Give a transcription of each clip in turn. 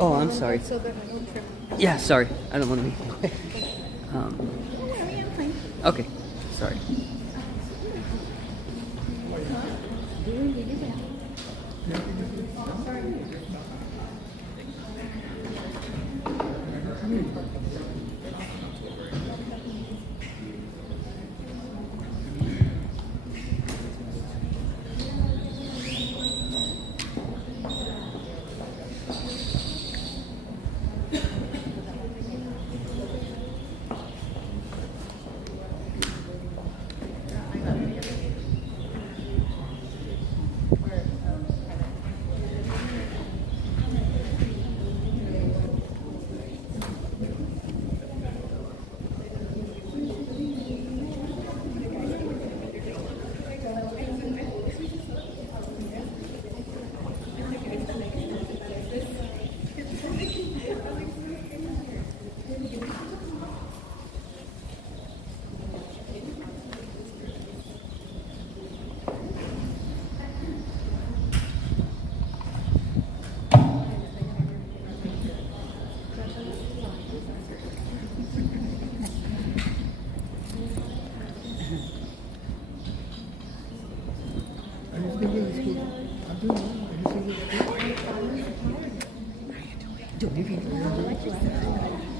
Oh, I'm sorry. Yeah, sorry. I don't want to be. Okay, sorry.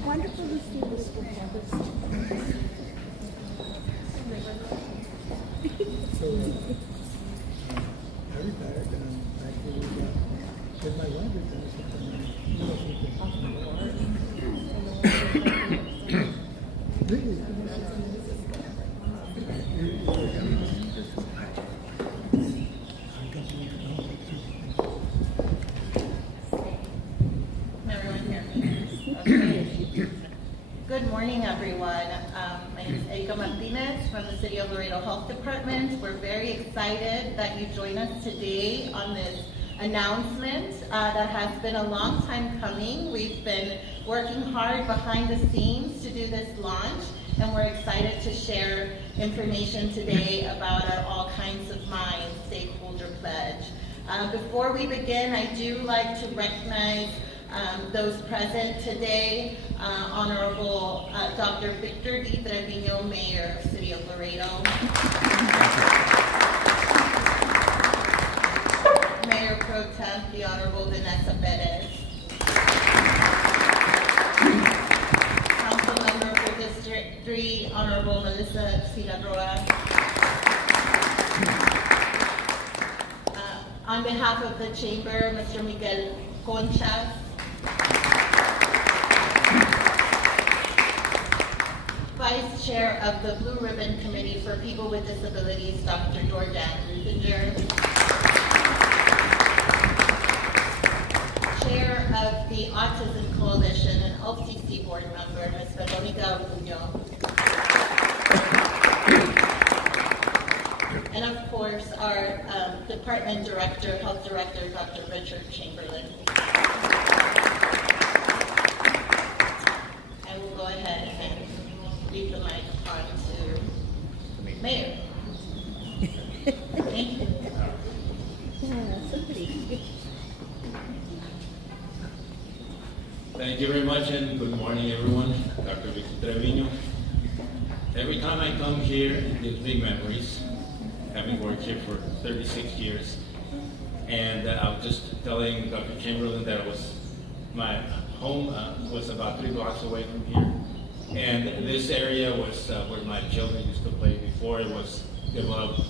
Wonderful to see the school campus. I retired and actually with my wife really? Everyone hear me? Okay. Good morning, everyone. My name is Erika Martinez from the City of Laredo Health Department. We're very excited that you join us today on this announcement that has been a long time coming. We've been working hard behind the scenes to do this launch, and we're excited to share information today about our All Kinds of Minds Stakeholder Pledge. Before we begin, I do like to recognize those present today. Honorable Dr. Victor D. Trevino, Mayor of City of Laredo. Mayor Pro Tem, the Honorable Vanessa Perez. Council Member for District 3, Honorable Melissa Cigarroa. On behalf of the Chamber, Mr. Miguel Conchas. Vice Chair of the Blue Ribbon Committee for People with Disabilities, Dr. Jordan Ruthinger. Chair of the Autism Coalition and LCC Board Member, Ms. Veronica Junio. And of course, our Department Director, Health Director, Dr. Richard Chamberlain. I will go ahead and leave the mic on to Mayor. Thank you. Thank you very much, and good morning, everyone. Dr. Victor Trevino. Every time I come here, it gives me memories, having worked here for 36 years. And I was just telling Dr. Chamberlain that my home was about 3 blocks away from here. And this area was where my children used to play before it was developed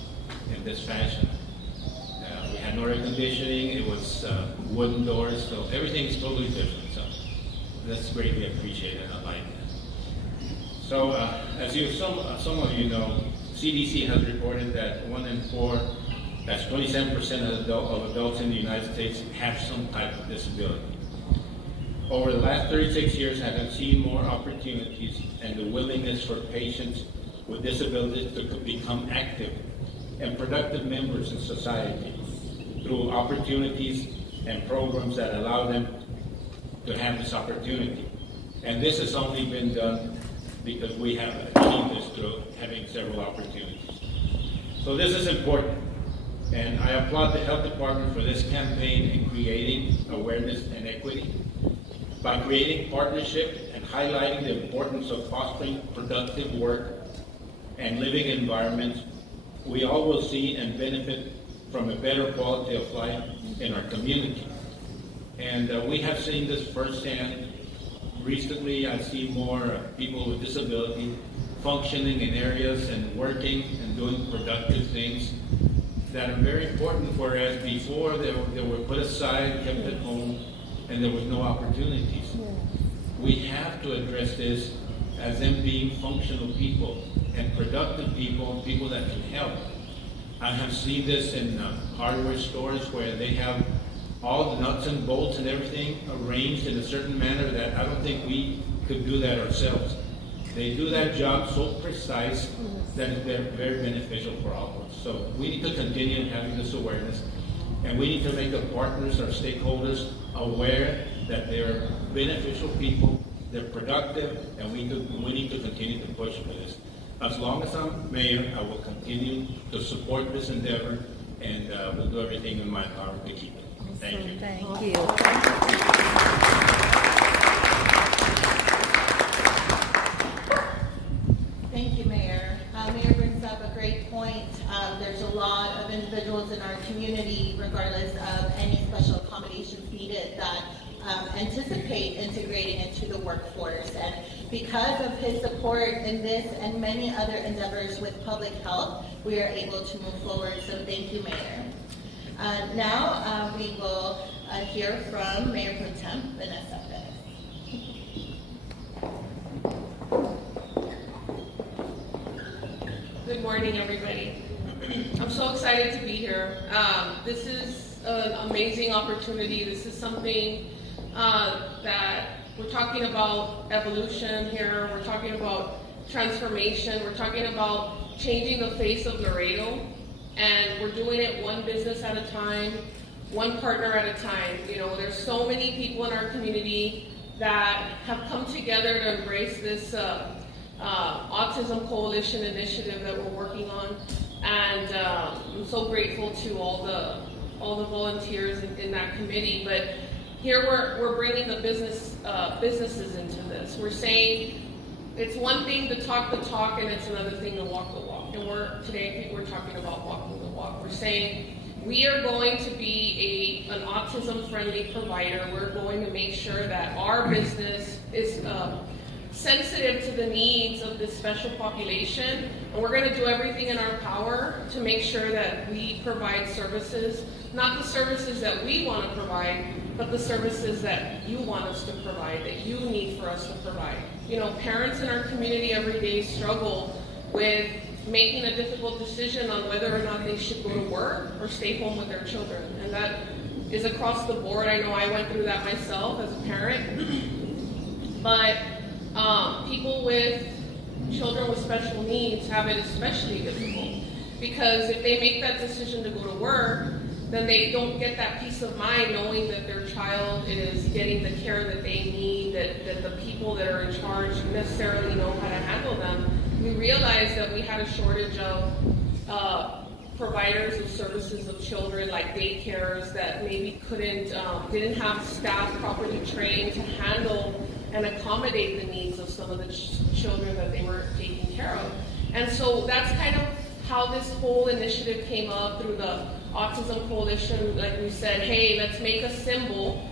in this fashion. We had no air conditioning, it was wooden doors, so everything is totally different. So that's greatly appreciated, I like that. So as some of you know, CDC has reported that 1 in 4, that's 27% of adults in the United States have some type of disability. Over the last 36 years, I have seen more opportunities and the willingness for patients with disabilities to become active and productive members in society through opportunities and programs that allow them to have this opportunity. And this has only been done because we have achieved this through having several opportunities. So this is important. And I applaud the Health Department for this campaign in creating awareness and equity. By creating partnership and highlighting the importance of fostering productive work and living environments, we all will see and benefit from a better quality of life in our community. And we have seen this firsthand. Recently, I see more people with disability functioning in areas and working and doing productive things that are very important, whereas before they were put aside, kept at home, and there was no opportunities. We have to address this as them being functional people and productive people, people that can help. I have seen this in hardware stores where they have all the nuts and bolts and everything arranged in a certain manner that I don't think we could do that ourselves. They do that job so precise that it's very beneficial for all of us. So we need to continue having this awareness, and we need to make our partners, our stakeholders, aware that they're beneficial people, they're productive, and we need to continue to push for this. As long as I'm mayor, I will continue to support this endeavor, and will do everything in my power to keep it. Thank you. Thank you. Thank you, Mayor. Mayor brings up a great point. There's a lot of individuals in our community, regardless of any special accommodations needed, that anticipate integrating into the workforce. And because of his support in this and many other endeavors with public health, we are able to move forward. So thank you, Mayor. Now we will hear from Mayor Pro Tem Vanessa. Good morning, everybody. I'm so excited to be here. This is an amazing opportunity. This is something that we're talking about evolution here. We're talking about transformation. We're talking about changing the face of Laredo. And we're doing it one business at a time, one partner at a time. You know, there's so many people in our community that have come together to embrace this Autism Coalition initiative that we're working on, and I'm so grateful to all the volunteers in that committee. But here we're bringing the businesses into this. We're saying it's one thing to talk the talk, and it's another thing to walk the walk. And today I think we're talking about walking the walk. We're saying we are going to be an autism-friendly provider. We're going to make sure that our business is sensitive to the needs of this special population, and we're going to do everything in our power to make sure that we provide services, not the services that we want to provide, but the services that you want us to provide, that you need for us to provide. You know, parents in our community every day struggle with making a difficult decision on whether or not they should go to work or stay home with their children, and that is across the board. I know I went through that myself as a parent, but people with children with special needs have it especially difficult, because if they make that decision to go to work, then they don't get that peace of mind knowing that their child is getting the care that they need, that the people that are in charge necessarily know how to handle them. We realized that we had a shortage of providers of services of children, like daycares, that maybe didn't have staff properly trained to handle and accommodate the needs of some of the children that they were taking care of. And so that's kind of how this whole initiative came up through the Autism Coalition. Like we said, hey, let's make a symbol,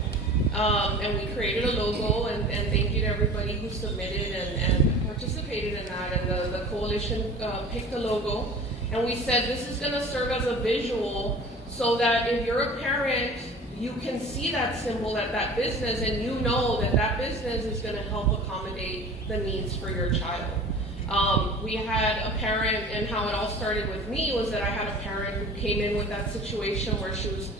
and we created a logo, and thank you to everybody who submitted and participated in that, and the coalition picked a logo, and we said this is going to serve as a visual so that if you're a parent, you can see that symbol at that business, and you know that that business is going to help accommodate the needs for your child. We had a parent, and how it all started with me was that I had a parent who came in with that situation where she was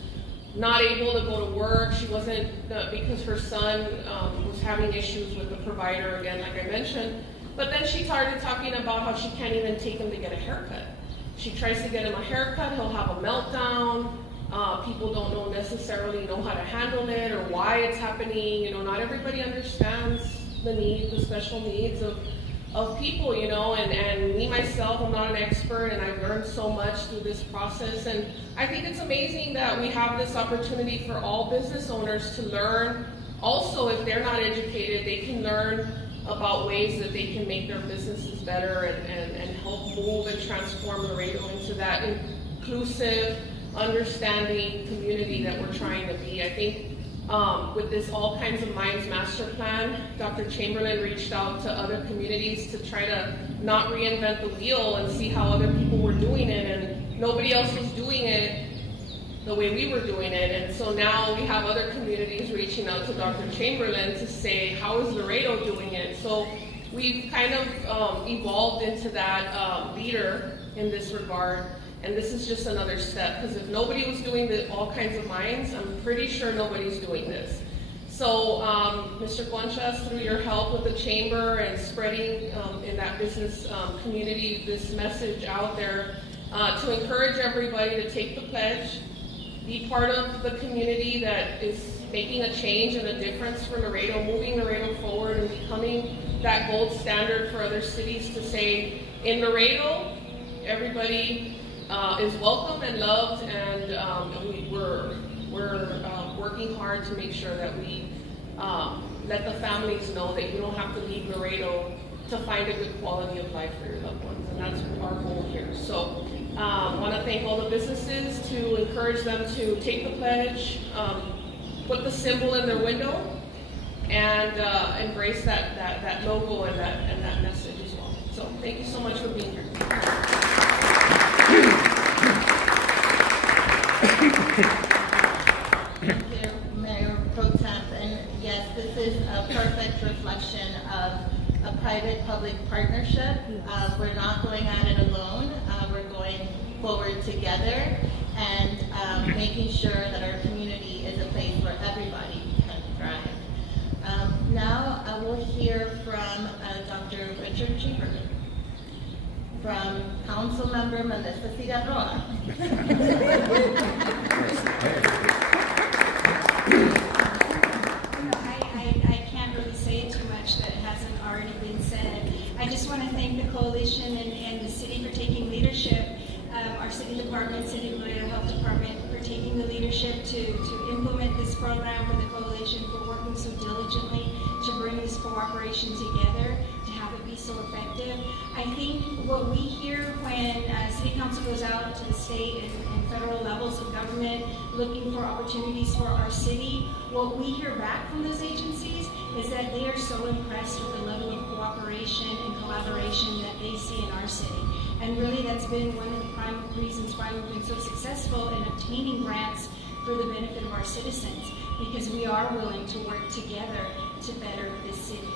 not able to go to work. She wasn't, because her son was having issues with the provider, again, like I mentioned. But then she started talking about how she can't even take him to get a haircut. She tries to get him a haircut, he'll have a meltdown. People don't necessarily know how to handle it or why it's happening. You know, not everybody understands the special needs of people, you know, and me myself, I'm not an expert, and I've learned so much through this process. And I think it's amazing that we have this opportunity for all business owners to learn Also, if they're not educated, they can learn about ways that they can make their businesses better and help move and transform Laredo into that inclusive, understanding community that we're trying to be. I think with this All Kinds of Minds master plan, Dr. Chamberlain reached out to other communities to try to not reinvent the wheel and see how other people were doing it, and nobody else was doing it the way we were doing it. And so now we have other communities reaching out to Dr. Chamberlain to say, how is Laredo doing it? So we've kind of evolved into that leader in this regard. And this is just another step, because if nobody was doing the All Kinds of Minds, I'm pretty sure nobody's doing this. So, Mr. Guanchas, through your help with the chamber and spreading in that business community this message out there, to encourage everybody to take the pledge, be part of the community that is making a change and a difference for Laredo, moving Laredo forward and becoming that gold standard for other cities to say, in Laredo, everybody is welcome and loved, and we're working hard to make sure that we let the families know that you don't have to leave Laredo to find a good quality of life for your loved ones, and that's our goal here. So I want to thank all the businesses, to encourage them to take the pledge, put the symbol in their window, and embrace that logo and that message as well. So thank you so much for being here. Thank you, Mayor Pro Temp. And yes, this is a perfect reflection of a private-public partnership. We're not going at it alone. We're going forward together and making sure that our community is a place where everybody can thrive. Now I will hear from Dr. Richard Chamberlain, from Council Member Melissa Cigarroa. I can't really say too much that hasn't already been said. I just want to thank the coalition and the city for taking leadership, our city department, City of Laredo Health Department, for taking the leadership to implement this program, for the coalition for working so diligently to bring this cooperation together, to have it be so effective. I think what we hear when City Council goes out to the state and federal levels of government looking for opportunities for our city, what we hear back from those agencies is that they are so impressed with the level of cooperation and collaboration that they see in our city. And really that's been one of the prime reasons why we've been so successful in obtaining grants for the benefit of our citizens, because we are willing to work together to better this city.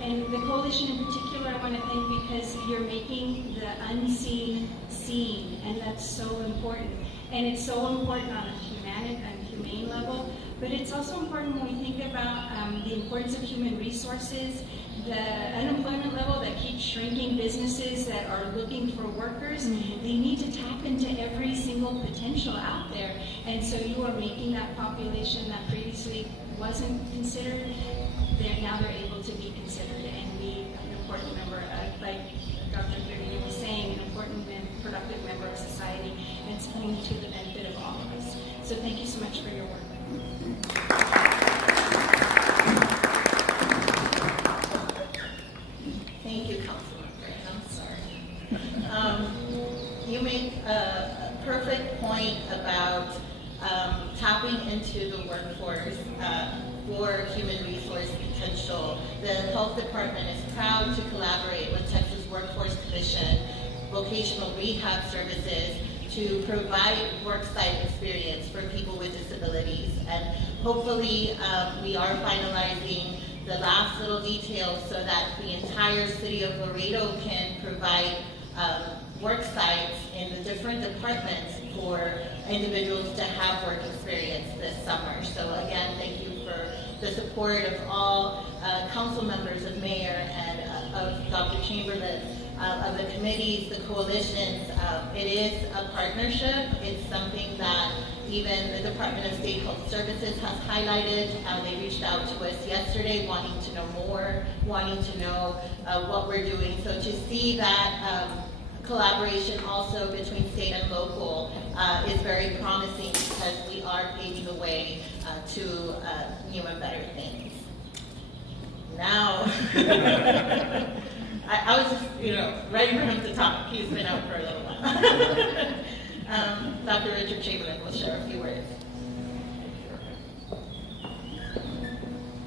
And the coalition in particular, I want to thank, because you're making the unseen seen, and that's so important. And it's so important on a humane level, but it's also important when we think about the importance of human resources, the unemployment level that keeps shrinking, businesses that are looking for workers. They need to tap into every single potential out there. And so you are making that population that previously wasn't considered, now they're able to be considered and be an important member, like Dr. Trevino was saying, an important productive member of society, and it's going to the benefit of all of us. So thank you so much for your work. Thank you, Councilmember. I'm sorry. You make a perfect point about tapping into the workforce for human resource potential. The Health Department is proud to collaborate with Texas Workforce Commission, Vocational Rehab Services, to provide worksite experience for people with disabilities. And hopefully we are finalizing the last little details so that the entire city of Laredo can provide work sites in the different departments for individuals to have work experience this summer. So again, thank you for the support of all council members, of mayor, and of Dr. Chamberlain, of the committees, the coalitions. It is a partnership. It's something that even the Department of State Health Services has highlighted. They reached out to us yesterday wanting to know more, wanting to know what we're doing. So to see that collaboration also between state and local is very promising, because we are paving the way to new and better things. Now, I was just, ready for him to talk. He's been out for a little while. Dr. Richard Chamberlain will share a few words.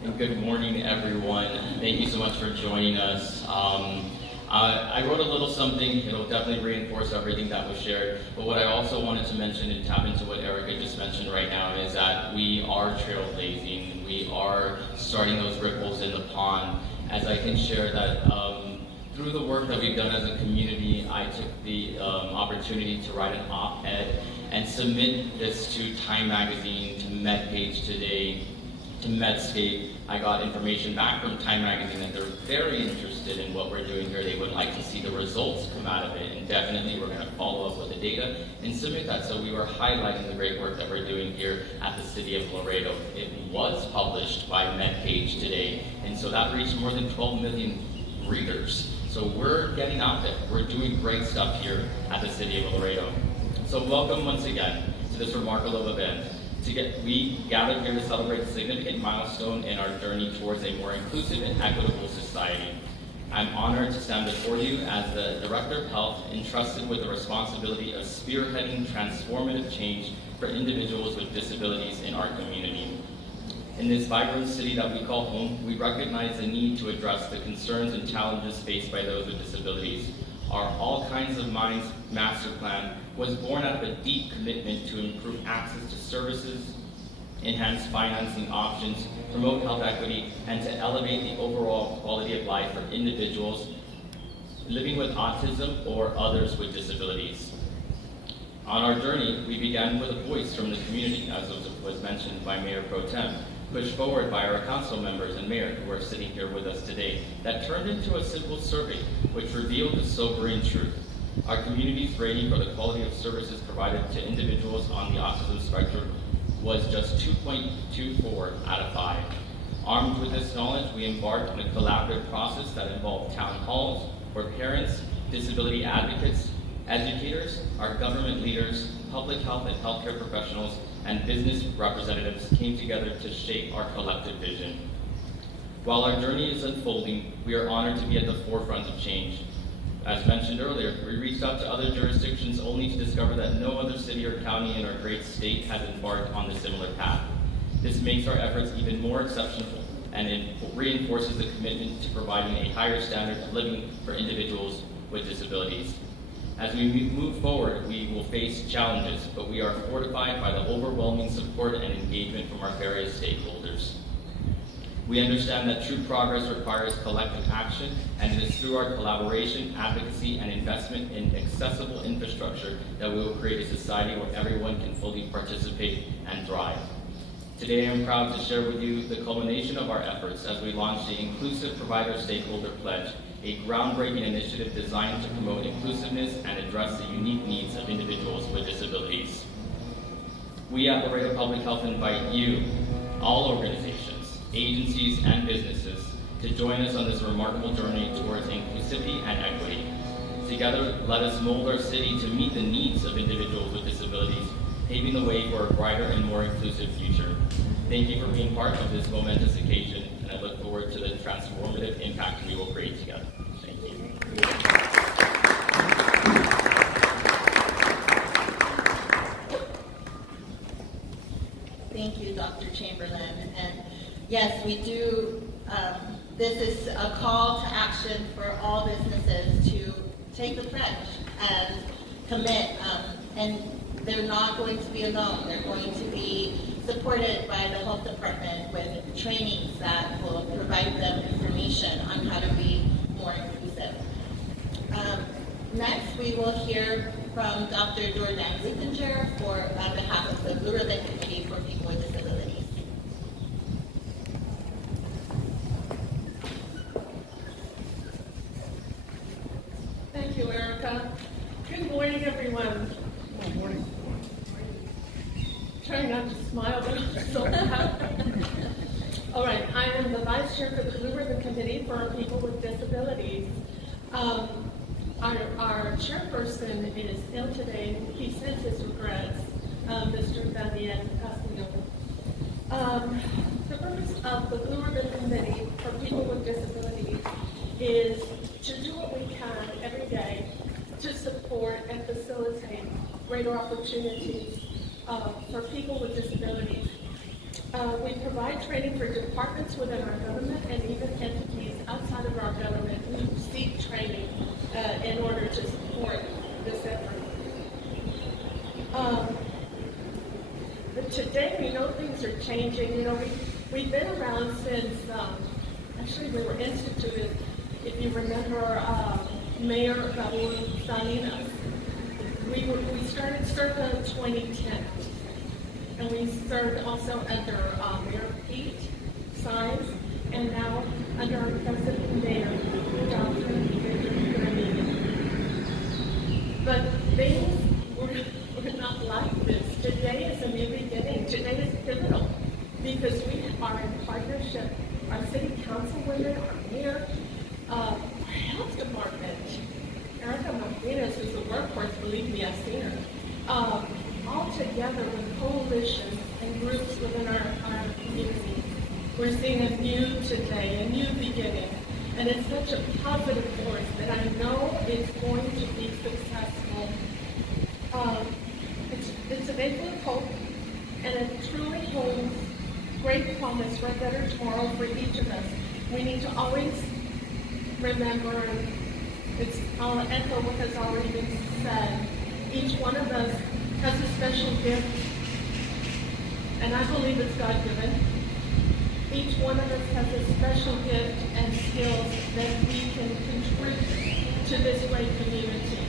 And good morning, everyone. Thank you so much for joining us. I wrote a little something. It'll definitely reinforce everything that was shared. But what I also wanted to mention and tap into what Erica just mentioned right now is that we are trailblazing. We are starting those ripples in the pond. As I can share that through the work that we've done as a community, I took the opportunity to write an op-ed and submit this to Time Magazine, to MedPage Today, to Medscape. I got information back from Time Magazine that they're very interested in what we're doing here. They would like to see the results come out of it, and definitely we're going to follow up with the data and submit that. So we were highlighting the great work that we're doing here at the City of Laredo. It was published by MedPage Today, and so that reached more than 12 million readers. So we're getting out there. We're doing great stuff here at the City of Laredo. So welcome once again to this remarkable event. We gathered here to celebrate a significant milestone in our journey towards a more inclusive and equitable society. I'm honored to stand before you as the Director of Health, entrusted with the responsibility of spearheading transformative change for individuals with disabilities in our community. In this vibrant city that we call home, we recognize the need to address the concerns and challenges faced by those with disabilities. Our All Kinds of Minds Master Plan was born out of a deep commitment to improve access to services, enhance financing options, promote health equity, and to elevate the overall quality of life for individuals living with autism or others with disabilities. On our journey, we began with a voice from the community, as was mentioned by Mayor Pro Tem, pushed forward by our council members and mayor who are sitting here with us today, that turned into a simple survey which revealed the sobering truth. Our community's rating for the quality of services provided to individuals on the autism spectrum was just 2.24 out of 5. Armed with this knowledge, we embarked on a collaborative process that involved town halls where parents, disability advocates, educators, our government leaders, public health and healthcare professionals, and business representatives came together to shape our collective vision. While our journey is unfolding, we are honored to be at the forefront of change. As mentioned earlier, we reached out to other jurisdictions only to discover that no other city or county in our great state has embarked on a similar path. This makes our efforts even more exceptional, and it reinforces the commitment to providing a higher standard of living for individuals with disabilities. As we move forward, we will face challenges, but we are fortified by the overwhelming support and engagement from our various stakeholders. We understand that true progress requires collective action, and it is through our collaboration, advocacy, and investment in accessible infrastructure that we will create a society where everyone can fully participate and thrive. Today, I am proud to share with you the culmination of our efforts as we launch the Inclusive Provider Stakeholder Pledge, a groundbreaking initiative designed to promote inclusiveness and address the unique needs of individuals with disabilities. We at Laredo Public Health invite you, all organizations, agencies, and businesses, to join us on this remarkable journey towards inclusivity and equity. Together, let us mold our city to meet the needs of individuals with disabilities, paving the way for a brighter and more inclusive future. Thank you for being part of this momentous occasion, and I look forward to the transformative impact we will create together. Thank you. Thank you, Dr. Chamberlain. And yes, we do, this is a call to action for all businesses to take the pledge and commit. And they're not going to be alone. They're going to be supported by the health department with trainings that will provide them information on how to be more inclusive. Next, we will hear from Dr. Jordan Ruthinger on behalf of the Blue Ribbon Committee for People with Disabilities. Thank you, Erica. Good morning, everyone. Good morning. Trying not to smile, but I'm so happy. All right, I am the Vice Chair for the Blue Ribbon Committee for People with Disabilities. Our chairperson is ill today. He sent his regrets, Mr. Daniel Castillo. The purpose of the Blue Ribbon Committee for people with disabilities is to do what we can every day to support and facilitate greater opportunities for people with disabilities. We provide training for departments within our government and even entities outside of our government who seek training in order to support this effort. But today we know things are changing. You know, we've been around since, actually we were instituted, if you remember, Mayor Raul Salinas. We started circa 2010. And we served also under Mayor Pete Sines, and now under our present mayor, Dr. But things were not like this. Today is a new beginning. Today is pivotal because we are in partnership. Our city councilwomen, our mayor, our health department, Erica Martinez, who's a workhorse, believe me, I've seen her. All together with coalitions and groups within our community. We're seeing a new today, a new beginning. And it's such a positive force that I know is going to be successful. It's a day full of hope, and it truly holds great promise for a better tomorrow for each of us. We need to always remember, I'll echo what has already been said, each one of us has a special gift, and I believe it's God-given. Each one of us has a special gift and skills that we can contribute to this great community.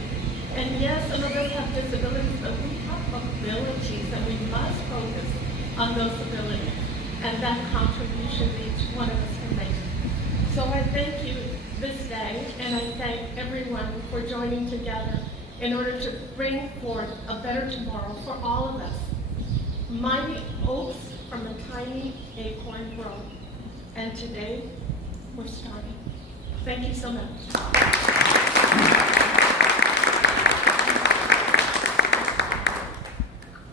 And yes, some of us have disabilities, but we have abilities, and we must focus on those abilities and that contribution each one of us can make. So I thank you this day, and I thank everyone for joining together in order to bring forth a better tomorrow for all of us. Mighty oaks from a tiny acorn grow. And today, we're starting. Thank you so much.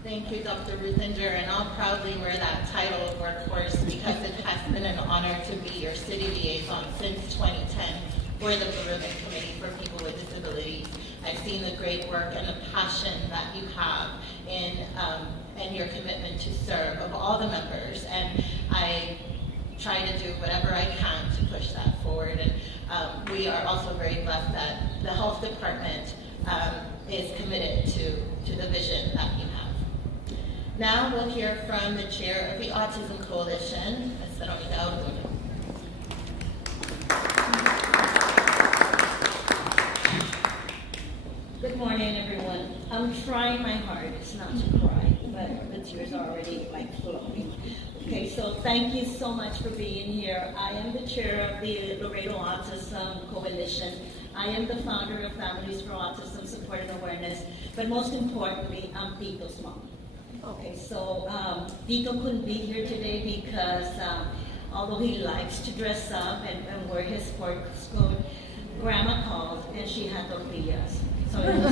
Thank you, Dr. Ruthinger, and I'll proudly wear that title of workforce because it has been an honor to be your city liaison since 2010 for the Blue Ribbon Committee for People with Disabilities. I've seen the great work and the passion that you have in your commitment to serve of all the members, and I try to do whatever I can to push that forward. And we are also very blessed that the health department is committed to the vision that you have. Now we'll hear from the chair of the Autism Coalition, Ms. Veronica Audun. Good morning, everyone. I'm trying my hardest not to cry, but the tears are already flowing. Okay, so thank you so much for being here. I am the chair of the Laredo Autism Coalition. I am the founder of Families for Autism Support and Awareness, but most importantly, I'm Vito's mom. Okay, so Vito couldn't be here today because although he likes to dress up and wear his sports coat, Grandma called and she had tortillas. So it was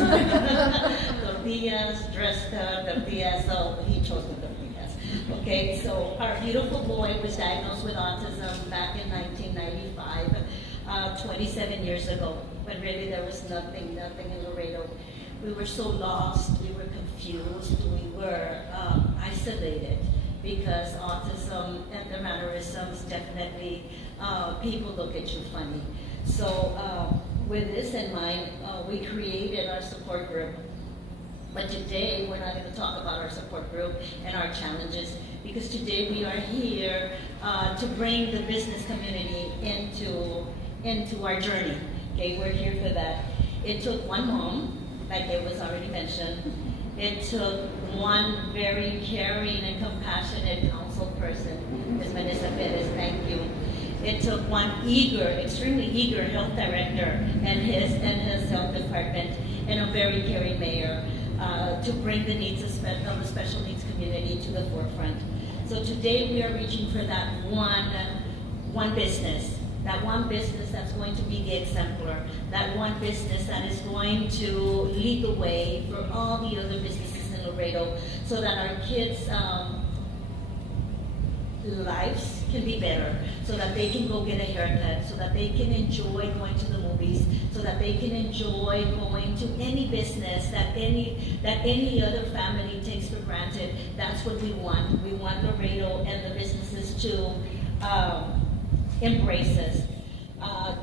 tortillas, dressed up, tortillas, so he chose the tortillas. Okay, so our beautiful boy was diagnosed with autism back in 1995, 27 years ago, when really there was nothing in Laredo. We were so lost, we were confused, we were isolated because autism and the mannerisms definitely, people look at you funny. So with this in mind, we created our support group. But today, we're not going to talk about our support group and our challenges, because today we are here to bring the business community into our journey. Okay, we're here for that. It took one mom, like it was already mentioned. It took one very caring and compassionate council person, Ms. Vanessa Perez, thank you. It took one extremely eager health director and his health department, and a very caring mayor to bring the needs of the special needs community to the forefront. So today we are reaching for that one business. That one business that's going to be the exemplar, that one business that is going to lead the way for all the other businesses in Laredo, so that our kids lives can be better, so that they can go get a haircut, so that they can enjoy going to the movies, so that they can enjoy going to any business that any other family takes for granted. That's what we want. We want Laredo and the businesses to embrace us.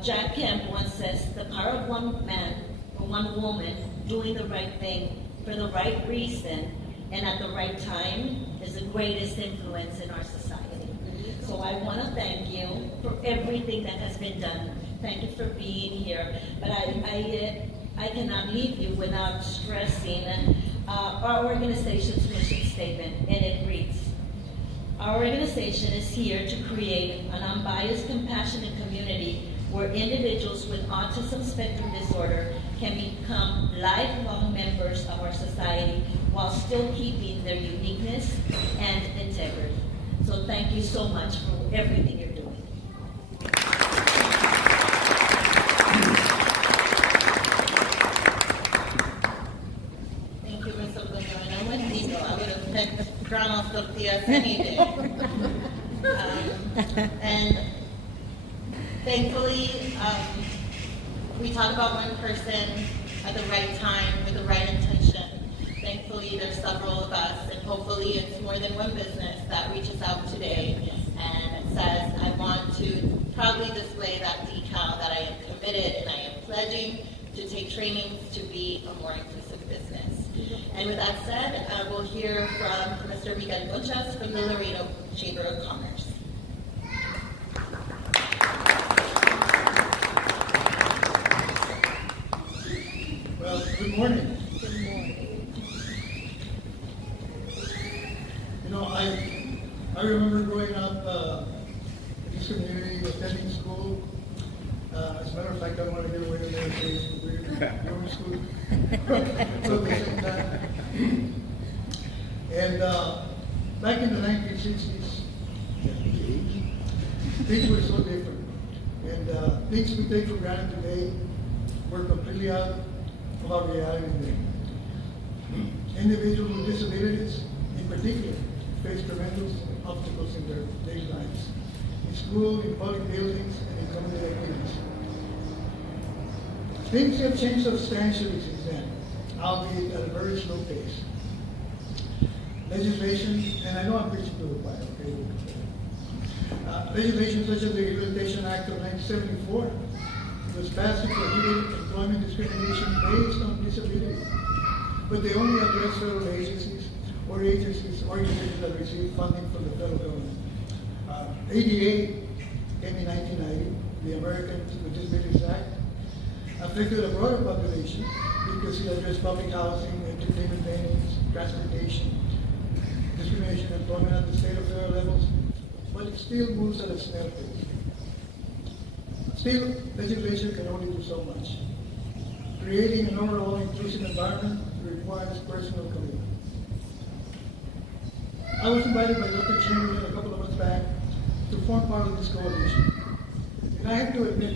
Jack Kemp once says, the power of one man or one woman doing the right thing for the right reason and at the right time is the greatest influence in our society. So I want to thank you for everything that has been done. Thank you for being here. But I cannot leave you without stressing our organization's mission statement, and it reads, our organization is here to create an unbiased, compassionate community where individuals with autism spectrum disorder can become lifelong members of our society while still keeping their uniqueness and integrity. So thank you so much for everything you're doing. Thank you, Ms. Otoño. And I'm with Nico. I would have picked granos tortillas any day. And thankfully, we talk about one person at the right time with the right intention. Thankfully, there's several of us, and hopefully it's more than one business that reaches out today and says, I want to proudly display that decal that I am committed and I am pledging to take trainings to be a more inclusive business. And with that said, we'll hear from Mr. Miguel Conchas from the Laredo Chamber of Commerce. Well, good morning. You know, I remember growing up in this community, attending school. As a matter of fact, I want to get away with that saying we're going to school at the same time. And back in the 1960s, things were so different. And things we take for granted today were completely out of our reality today. Individuals with disabilities, in particular, face tremendous obstacles in their daily lives, in school, in public buildings, and in community activities. Things have changed substantially since then, albeit at a very slow pace. Legislation, and I know I'm preaching to the choir, okay? Legislation such as the Rehabilitation Act of 1974 was passed to prohibit employment discrimination based on disability, but they only address federal agencies or organizations that receive funding from the federal government. ADA came in 1990, the Americans with Disabilities Act, affected a broader population because it addressed public housing, entertainment venues, transportation, discrimination, employment at the state or federal levels, but it still moves at a snail pace. Still, legislation can only do so much. Creating an overall inclusive environment requires personal commitment. I was invited by Dr. Chamberlain a couple of months back to form part of this coalition. And I have to admit,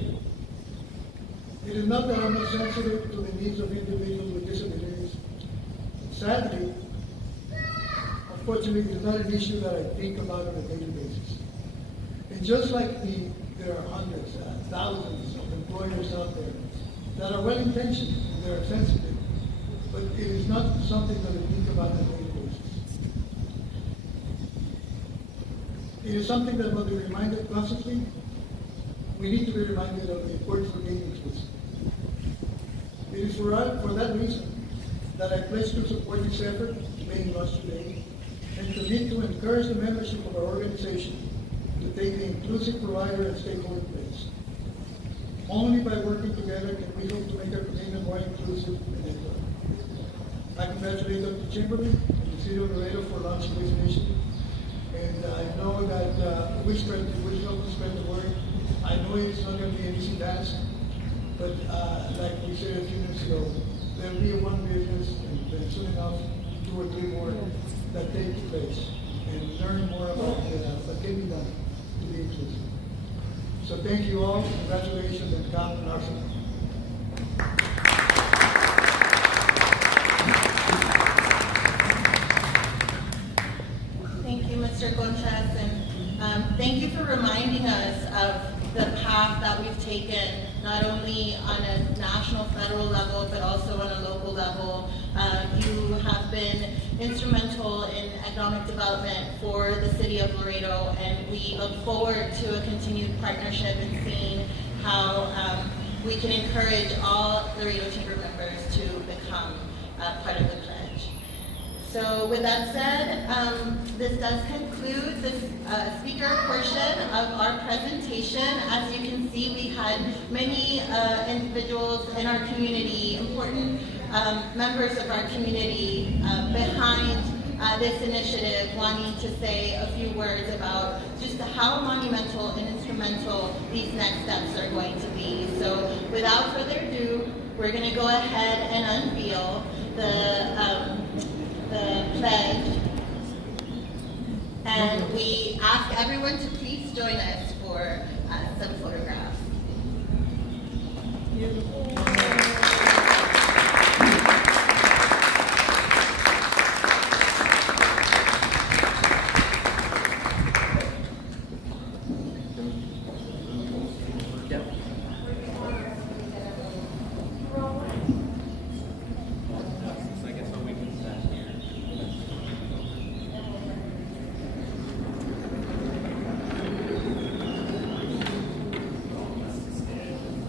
it is not that I'm not sensitive to the needs of individuals with disabilities. Sadly, unfortunately, it's not an issue that I think about on a daily basis. And just like there are hundreds, thousands of employers out there that are well-intentioned, they are sensitive, but it is not something that I think about on a daily basis. It is something that must be reminded constantly. We need to be reminded of the importance of being inclusive. It is for that reason that I pledge to support this effort being launched today and commit to encourage the membership of our organization to take the inclusive provider and stakeholder place. Only by working together can we hope to make our community more inclusive and equitable. I congratulate Dr. Chamberlain and the City of Laredo for launching this initiative. And I know that we help to spread the word. I know it's not going to be an easy task, but like we said a few minutes ago, there will be one business and then soon enough 2 or 3 more that take place and learn more about what can be done to be inclusive. So thank you all, congratulations, and come and awesome. Thank you, Mr. Conchas, and instrumental in economic development for the city of Laredo, and we look forward to a continued partnership and seeing how we can encourage all Laredo Chamber members to become part of the pledge. So with that said, this does conclude the speaker portion of our presentation. As you can see, we had many individuals in our community, important members of our community behind this initiative, wanting to say a few words about just how monumental and instrumental these next steps are going to be. So without further ado, we're going to go ahead and unveil the pledge. And we ask everyone to please join us for some photographs. Beautiful.